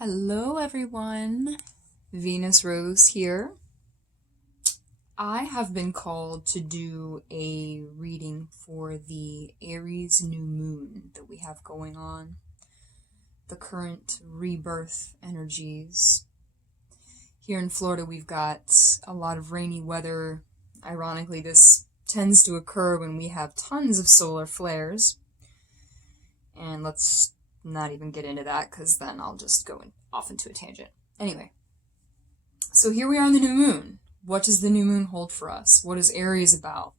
Hello everyone, Venus Rose here. I have been called to do a reading for the Aries new moon that we have going on, the current rebirth energies. Here in Florida we've got a lot of rainy weather. Ironically, this tends to occur when we have tons of solar flares. And let's not even get into that because then I'll just go off into a tangent. Anyway, so here we are on the new moon. What does the new moon hold for us? What is Aries about?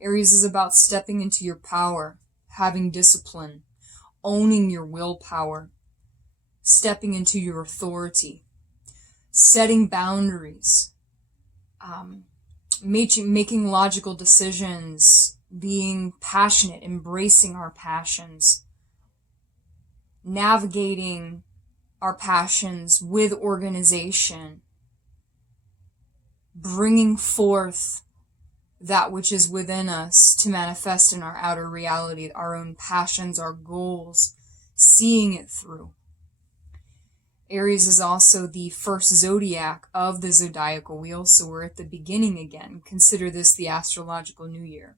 Aries is about stepping into your power, having discipline, owning your willpower, stepping into your authority, setting boundaries, making logical decisions, being passionate, embracing our passions, navigating our passions with organization, bringing forth that which is within us to manifest in our outer reality, our own passions, our goals, seeing it through. Aries is also the first zodiac of the zodiacal wheel, so we're at the beginning again. Consider this the astrological new year.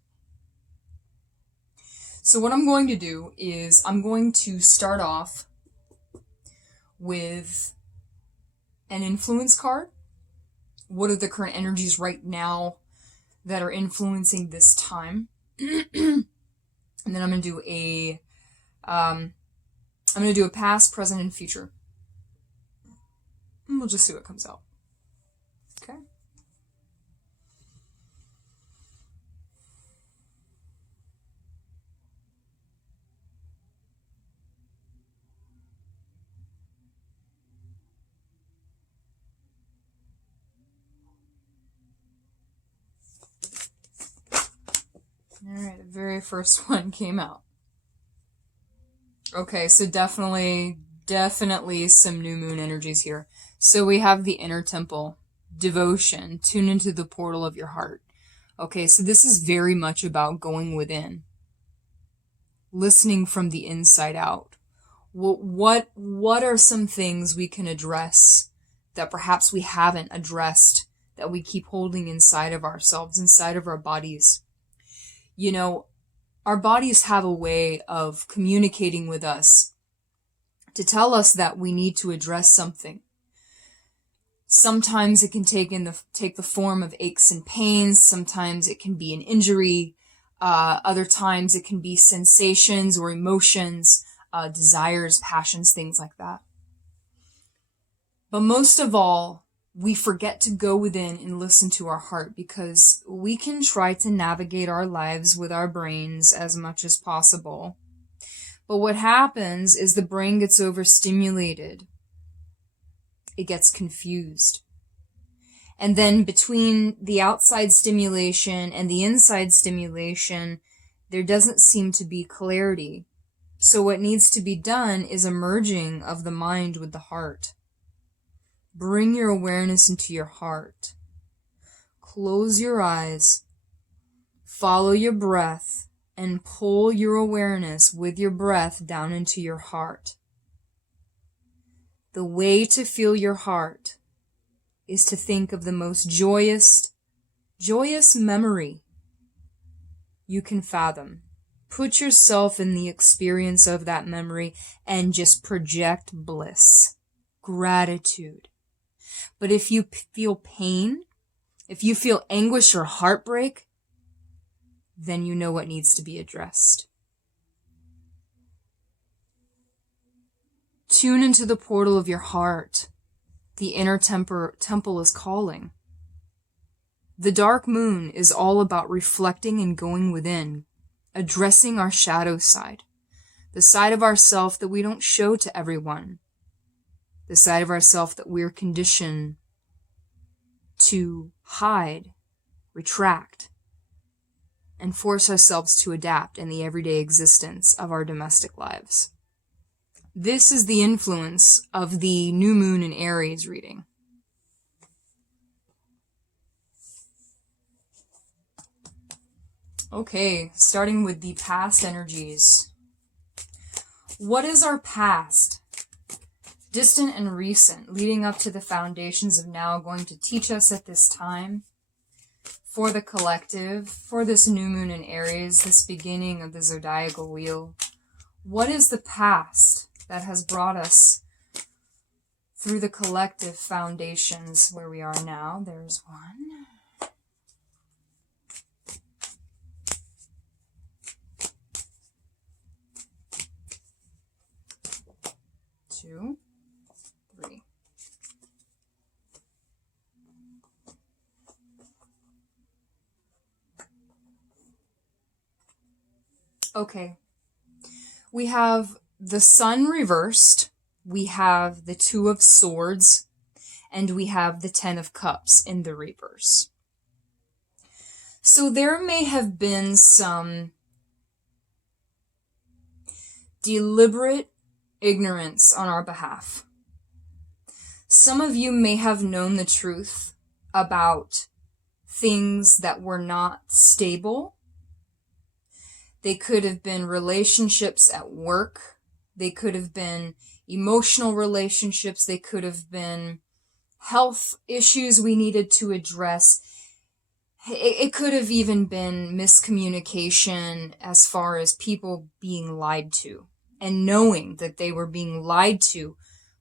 So what I'm going to do is I'm going to start off with an influence card. What are the current energies right now that are influencing this time? And then I'm going to do a past, present, and future. And we'll just see what comes out. Okay. Alright, the very first one came out. Okay, so definitely some new moon energies here. So we have the inner temple, devotion, tune into the portal of your heart. Okay, so this is very much about going within, listening from the inside out. What are some things we can address that perhaps we haven't addressed, that we keep holding inside of ourselves, inside of our bodies? You know, our bodies have a way of communicating with us to tell us that we need to address something. Sometimes it can take the form of aches and pains. Sometimes it can be an injury. Other times it can be sensations or emotions, desires, passions, things like that. But most of all, we forget to go within and listen to our heart, because we can try to navigate our lives with our brains as much as possible. But what happens is the brain gets overstimulated. It gets confused. And then between the outside stimulation and the inside stimulation, there doesn't seem to be clarity. So what needs to be done is a merging of the mind with the heart. Bring your awareness into your heart. Close your eyes. Follow your breath and pull your awareness with your breath down into your heart. The way to feel your heart is to think of the most joyous memory you can fathom. Put yourself in the experience of that memory and just project bliss, gratitude. But if you feel pain, if you feel anguish or heartbreak, then you know what needs to be addressed. Tune into the portal of your heart. The inner temple is calling. The dark moon is all about reflecting and going within, addressing our shadow side, the side of ourself that we don't show to everyone, the side of ourself that we're conditioned to hide, retract, and force ourselves to adapt in the everyday existence of our domestic lives. This is the influence of the new moon in Aries reading. Okay, starting with the past energies. What is our past? distant and recent, leading up to the foundations of now, going to teach us at this time, for the collective, for this new moon in Aries, this beginning of the zodiacal wheel. What is the past that has brought us through the collective foundations where we are now? There's one. Two, three. Okay. We have the Sun reversed, we have the Two of Swords, and we have the Ten of Cups in the reverse. So there may have been some deliberate ignorance on our behalf. Some of you may have known the truth about things that were not stable. They could have been relationships at work. They could have been emotional relationships. They could have been health issues we needed to address. It could have even been miscommunication as far as people being lied to and knowing that they were being lied to,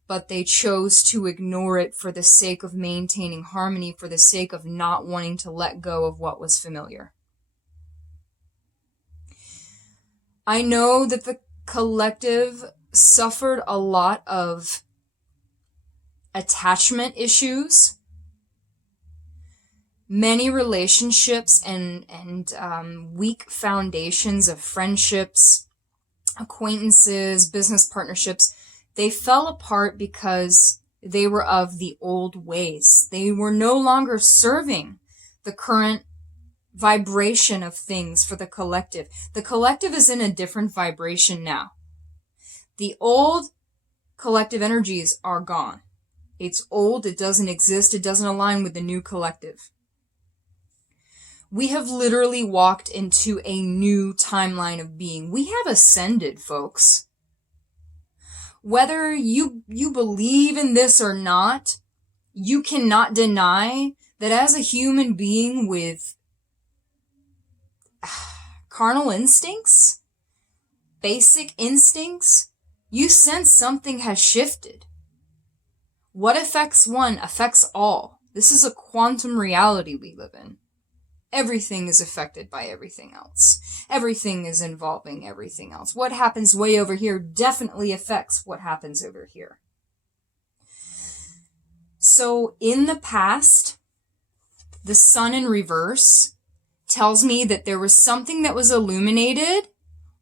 but they chose to ignore it for the sake of maintaining harmony, for the sake of not wanting to let go of what was familiar. I know that the collective suffered a lot of attachment issues. Many relationships and weak foundations of friendships, acquaintances, business partnerships, they fell apart because they were of the old ways. They were no longer serving the current vibration of things for the collective. The collective is in a different vibration now. The old collective energies are gone. It's old, it doesn't exist, it doesn't align with the new collective. We have literally walked into a new timeline of being. We have ascended, folks. Whether you believe in this or not, you cannot deny that as a human being with carnal instincts, basic instincts, you sense something has shifted. What affects one affects all. This is a quantum reality we live in. Everything is affected by everything else. Everything is involving everything else. What happens way over here definitely affects what happens over here. So in the past, the Sun in reverse tells me that there was something that was illuminated,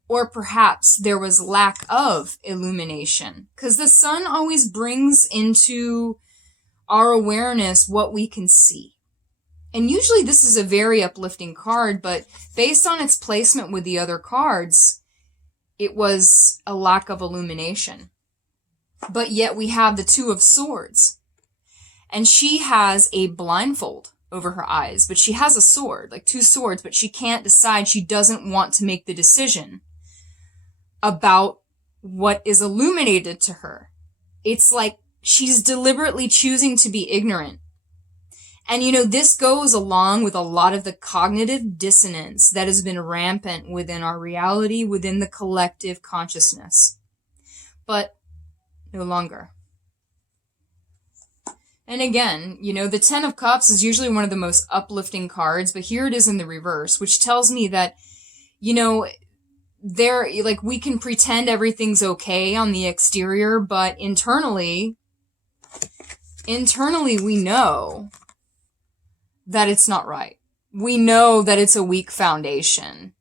or perhaps there was lack of illumination. Because the Sun always brings into our awareness what we can see. And usually this is a very uplifting card, but based on its placement with the other cards, it was a lack of illumination. But yet we have the Two of Swords. And she has a blindfold over her eyes, but she has a sword, like two swords, but she can't decide. She doesn't want to make the decision about what is illuminated to her. It's like she's deliberately choosing to be ignorant. And this goes along with a lot of the cognitive dissonance that has been rampant within our reality, within the collective consciousness. But no longer. And again, the Ten of Cups is usually one of the most uplifting cards, but here it is in the reverse, which tells me that, we can pretend everything's okay on the exterior, but internally we know that it's not right. We know that it's a weak foundation.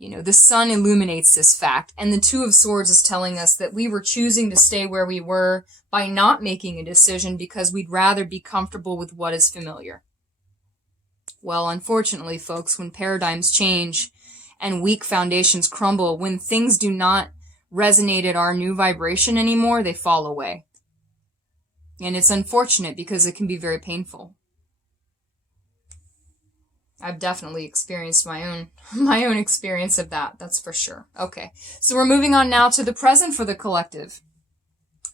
The Sun illuminates this fact, and the Two of Swords is telling us that we were choosing to stay where we were by not making a decision because we'd rather be comfortable with what is familiar. Well, unfortunately, folks, when paradigms change and weak foundations crumble, when things do not resonate at our new vibration anymore, they fall away. And it's unfortunate because it can be very painful. I've definitely experienced my own experience of that, that's for sure. Okay, so we're moving on now to the present for the collective.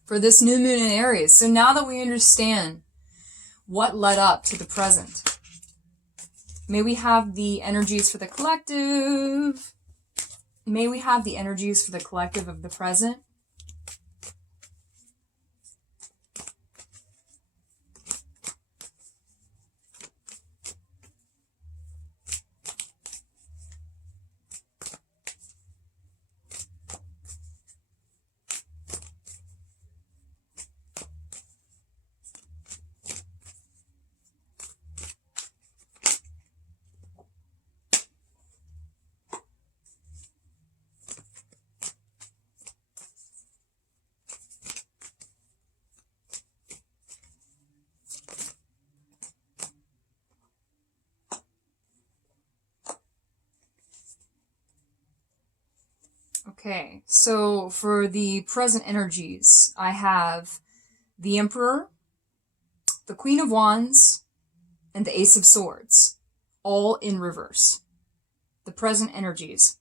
for this new moon in Aries. So now that we understand what led up to the present, may we have the energies for the collective. May we have the energies for the collective of the present. Okay, so for the present energies, I have the Emperor, the Queen of Wands, and the Ace of Swords, all in reverse. The present energies.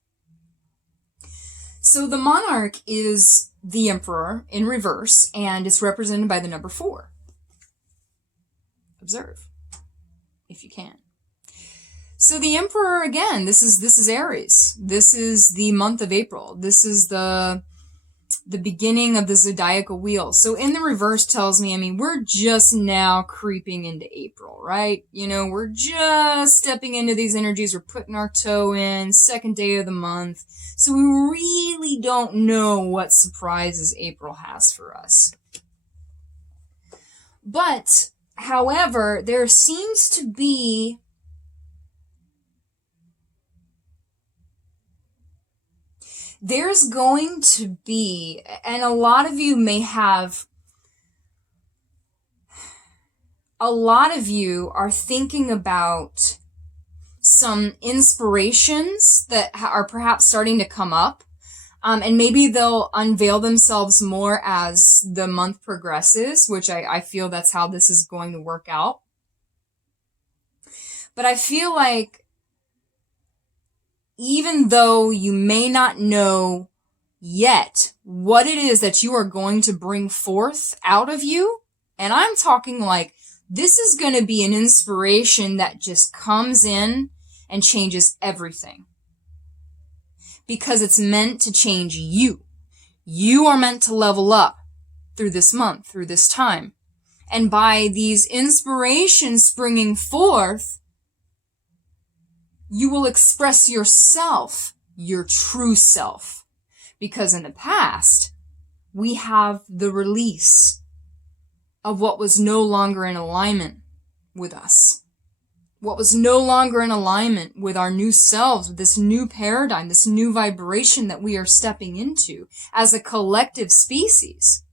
So the Monarch is the Emperor in reverse, and it's represented by the number 4. Observe, if you can. So the Emperor, again, this is Aries. This is the month of April. This is the beginning of the zodiacal wheel. So in the reverse tells me, I mean, we're just now creeping into April, right? You know, we're just stepping into these energies. We're putting our toe in, second day of the month. So we really don't know what surprises April has for us. But, however, there seems to be there's going to be, and a lot of you may have, a lot of you are thinking about some inspirations that are perhaps starting to come up, and maybe they'll unveil themselves more as the month progresses, which I feel that's how this is going to work out. But I feel like even though you may not know yet what it is that you are going to bring forth out of you, and I'm talking like this is going to be an inspiration that just comes in and changes everything. Because it's meant to change you. You are meant to level up through this month, through this time. And by these inspirations springing forth, you will express yourself, your true self. Because in the past, we have the release of what was no longer in alignment with us. What was no longer in alignment with our new selves, with this new paradigm, this new vibration that we are stepping into as a collective species.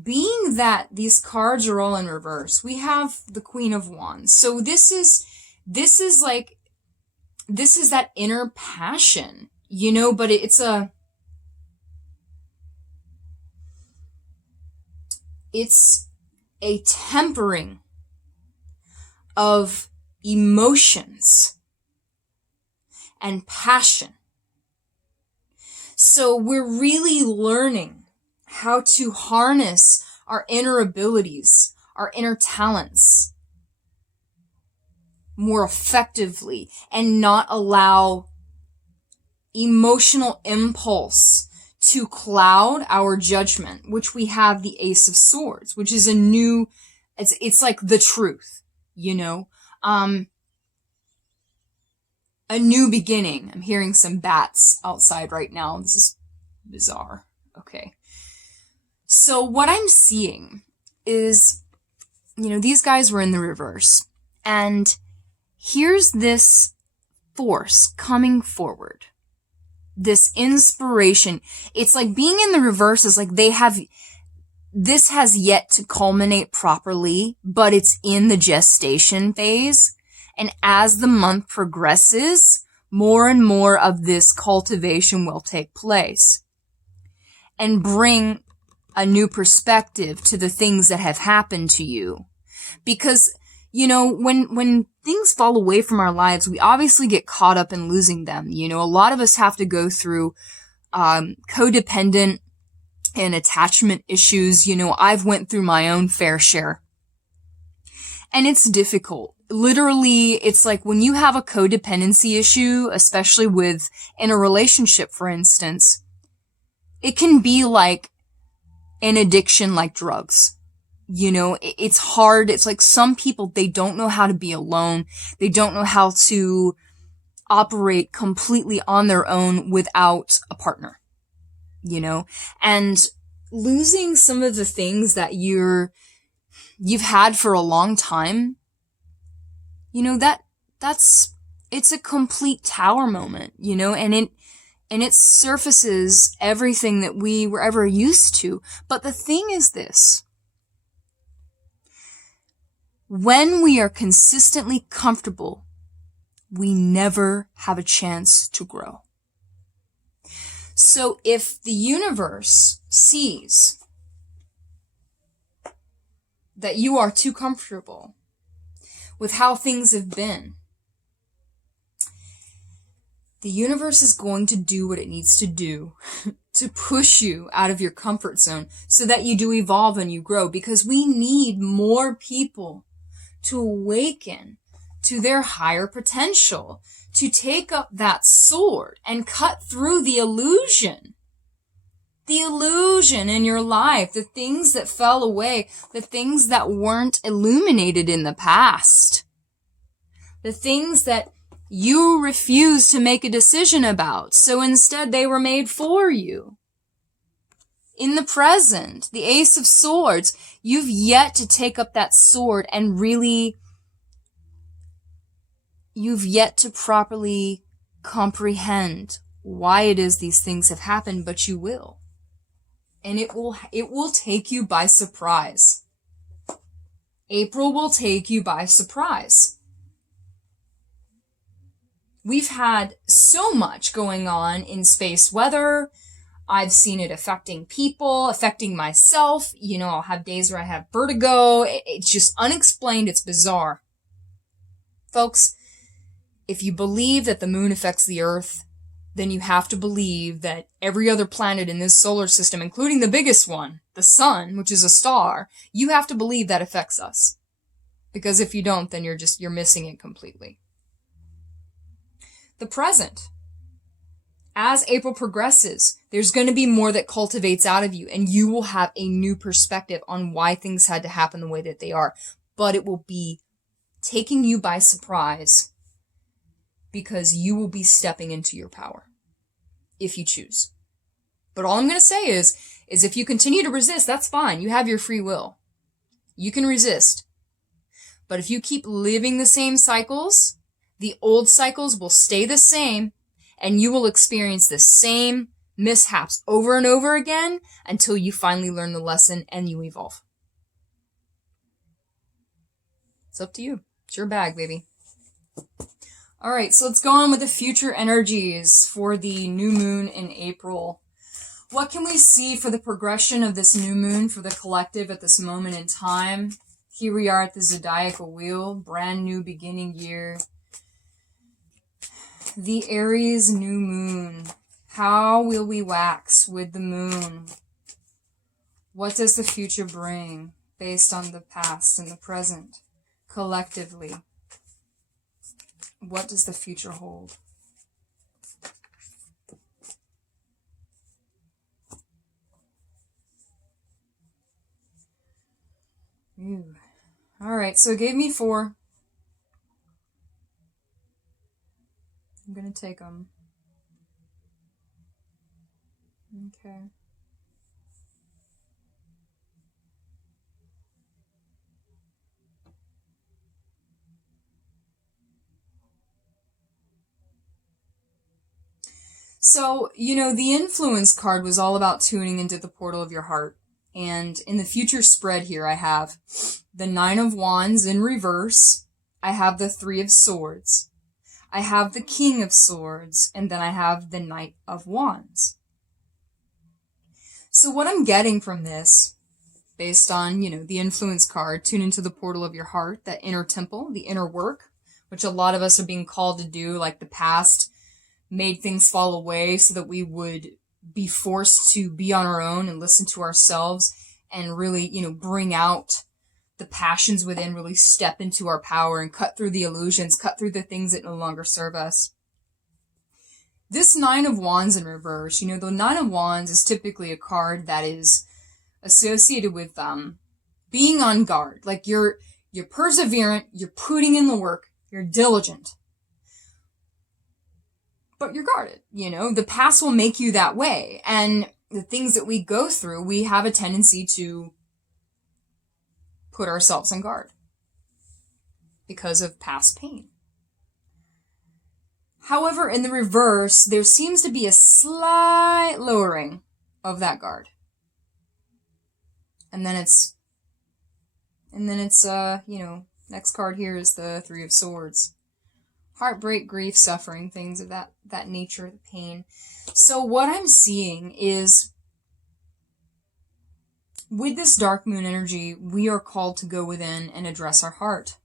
Being that these cards are all in reverse, we have the Queen of Wands. So this is that inner passion, you know, but it's a tempering of emotions and passion. So we're really learning how to harness our inner abilities, our inner talents more effectively and not allow emotional impulse to cloud our judgment, which we have the Ace of Swords, which is it's like the truth, you know, a new beginning. I'm hearing some bats outside right now. This is bizarre. Okay. So what I'm seeing is, you know, these guys were in the reverse, and here's this force coming forward, this inspiration. It's like being in the reverse is like this has yet to culminate properly, but it's in the gestation phase. And as the month progresses, more and more of this cultivation will take place and bring a new perspective to the things that have happened to you. Because, you know, when things fall away from our lives, we obviously get caught up in losing them. You know, a lot of us have to go through codependent and attachment issues. You know, I've went through my own fair share. And it's difficult. Literally, it's like when you have a codependency issue, especially in a relationship, for instance, it can be like an addiction like drugs. You know, it's hard. It's like some people, they don't know how to be alone. They don't know how to operate completely on their own without a partner, you know, and losing some of the things that you've had for a long time, you know, it's a complete tower moment, you know, and it surfaces everything that we were ever used to. But the thing is this: when we are consistently comfortable, we never have a chance to grow. So if the universe sees that you are too comfortable with how things have been, the universe is going to do what it needs to do to push you out of your comfort zone so that you do evolve and you grow, because we need more people to awaken to their higher potential, to take up that sword and cut through the illusion in your life, the things that fell away, the things that weren't illuminated in the past, the things that you refused to make a decision about, so instead they were made for you. In the present, the Ace of Swords, you've yet to take up that sword and you've yet to properly comprehend why it is these things have happened, but you will. And it will take you by surprise. April will take you by surprise. We've had so much going on in space weather. I've seen it affecting people, affecting myself. You know, I'll have days where I have vertigo. It's just unexplained. It's bizarre. Folks, if you believe that the moon affects the Earth, then you have to believe that every other planet in this solar system, including the biggest one, the sun, which is a star, you have to believe that affects us. Because if you don't, then you're missing it completely. The present. As April progresses, there's going to be more that cultivates out of you, and you will have a new perspective on why things had to happen the way that they are. But it will be taking you by surprise, because you will be stepping into your power, if you choose. But all I'm going to say is if you continue to resist, that's fine. You have your free will. You can resist. But if you keep living the same cycles, the old cycles will stay the same, and you will experience the same mishaps over and over again until you finally learn the lesson and you evolve. It's up to you. It's your bag, baby. All right, so let's go on with the future energies for the new moon in April. What can we see for the progression of this new moon for the collective at this moment in time? Here we are at the zodiacal wheel, brand new beginning year. The Aries new moon. How will we wax with the moon? What does the future bring based on the past and the present collectively? What does the future hold? Ooh. All right, so it gave me 4. I'm going to take them. Okay. So, you know, the influence card was all about tuning into the portal of your heart. And in the future spread here, I have the 9 of Wands in reverse. I have the 3 of Swords. I have the King of Swords. And then I have the Knight of Wands. So what I'm getting from this, based on, you know, the influence card, tune into the portal of your heart, that inner temple, the inner work, which a lot of us are being called to do, like the past made things fall away so that we would be forced to be on our own and listen to ourselves and really, bring out the passions within, really step into our power and cut through the illusions, cut through the things that no longer serve us. This Nine of Wands in reverse, the Nine of Wands is typically a card that is associated with being on guard. Like you're perseverant, you're putting in the work, you're diligent, but you're guarded. The past will make you that way. And the things that we go through, we have a tendency to put ourselves on guard because of past pain. However, in the reverse, there seems to be a slight lowering of that guard. And then it's, next card here is the Three of Swords. Heartbreak, grief, suffering, things of that nature, the pain. So what I'm seeing is, with this dark moon energy, we are called to go within and address our heart.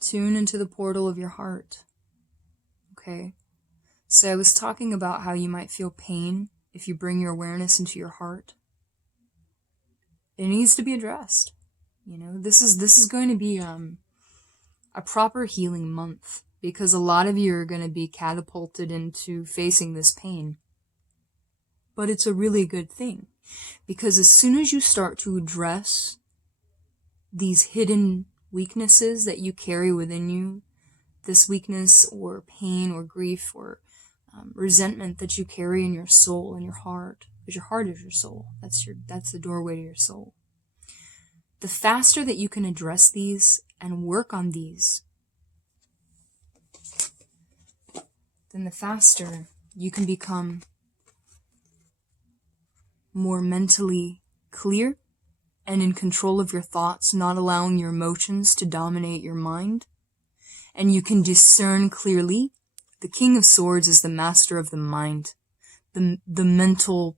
Tune into the portal of your heart. Okay? So I was talking about how you might feel pain if you bring your awareness into your heart. It needs to be addressed. This is going to be a proper healing month, because a lot of you are going to be catapulted into facing this pain. But it's a really good thing, because as soon as you start to address these hidden weaknesses that you carry within you, this weakness or pain or grief or resentment that you carry in your soul and your heart, because your heart is your soul. That's the doorway to your soul. The faster that you can address these and work on these, then the faster you can become more mentally clear and in control of your thoughts, not allowing your emotions to dominate your mind. And you can discern clearly. The King of Swords is the master of the mind, the mental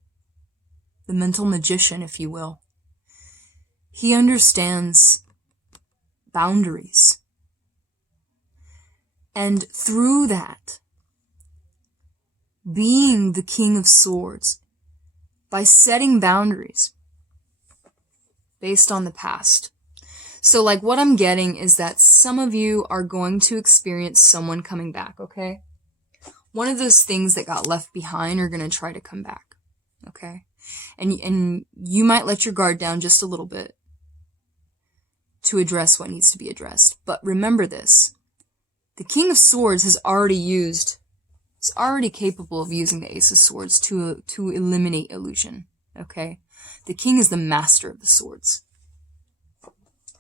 magician, if you will. He understands boundaries. And through that, being the King of Swords, by setting boundaries based on the past. So like what I'm getting is that some of you are going to experience someone coming back, okay? One of those things that got left behind are going to try to come back, okay? And you might let your guard down just a little bit to address what needs to be addressed. But remember this, the King of Swords is already capable of using the Ace of Swords to eliminate illusion, okay? The King is the master of the swords.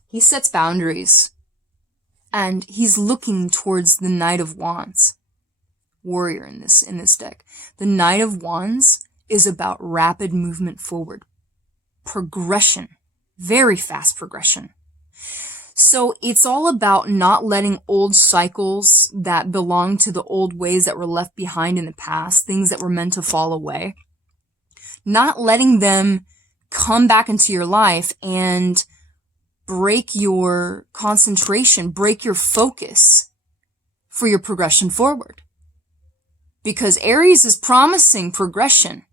He sets boundaries, and he's looking towards the Knight of Wands warrior in this deck. The Knight of Wands is about rapid movement forward, progression, very fast progression. So it's all about not letting old cycles that belong to the old ways that were left behind in the past, things that were meant to fall away, not letting them come back into your life and break your concentration, break your focus for your progression forward. Because Aries is promising progression.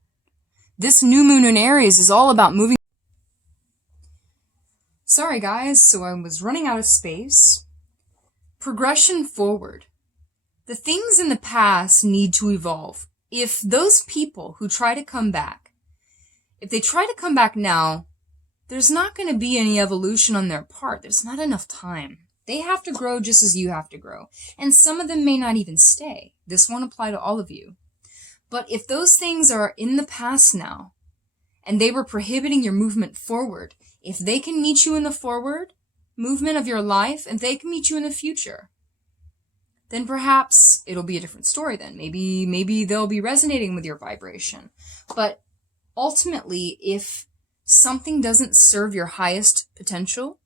This new moon in Aries is all about moving. Sorry guys, so I was running out of space. Progression forward. The things in the past need to evolve. If those people who try to come back, if they try to come back now, there's not going to be any evolution on their part. There's not enough time. They have to grow just as you have to grow. And some of them may not even stay. This won't apply to all of you. But if those things are in the past now, and they were prohibiting your movement forward, if they can meet you in the forward movement of your life, and they can meet you in the future, then perhaps it'll be a different story then. Maybe they'll be resonating with your vibration. But ultimately, if something doesn't serve your highest potential,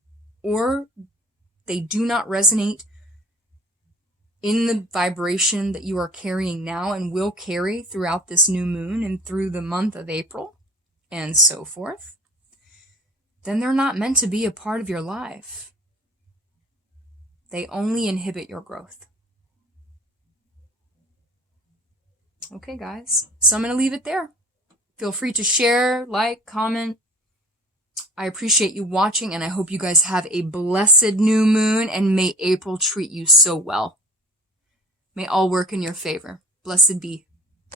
or they do not resonate in the vibration that you are carrying now and will carry throughout this new moon and through the month of April and so forth, then they're not meant to be a part of your life. They only inhibit your growth. Okay, guys. So I'm going to leave it there. Feel free to share, like, comment. I appreciate you watching, and I hope you guys have a blessed new moon, and may April treat you so well. May all work in your favor. Blessed be.